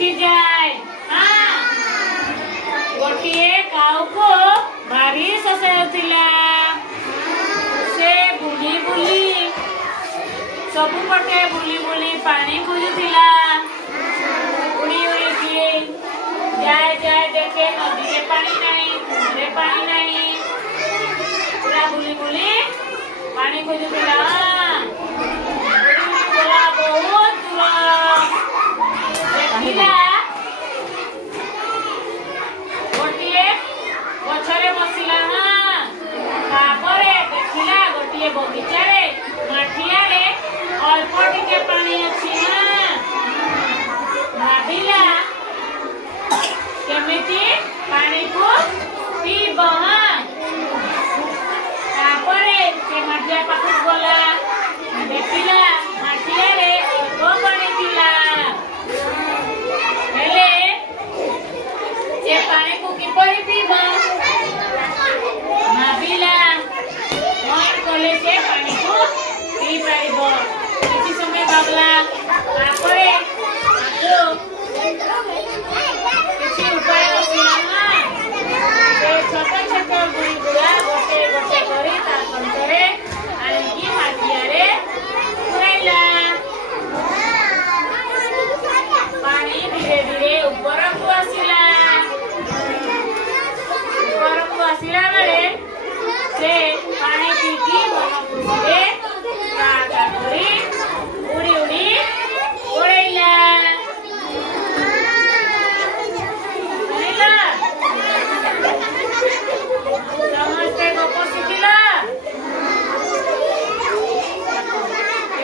सुखी जाए। हाँ गोटे काऊ को भारी शोष होता से बुली बुली सबुपटे बुली बुली पानी खोजुला उड़ी उड़ी किए जाए जाए देखे नदी रे पानी नहीं कुंडे पानी नहीं पूरा बुली बुली पानी खोजुला गला बहुत दूर देखिला गोटे गछरे बसिला तापरे देखिला गोटे बगीचा रे माठिया रे अल्प टिके पानी अछि भाविला केमिति पानी को पीब तापरे से माठिया पाखु गला देखिला माठिया रे अल्प पानी थिला हेले से पानी को किपरि पीब भाविला मन कले से पानी को पी पाइब किछि समय भावला तापरे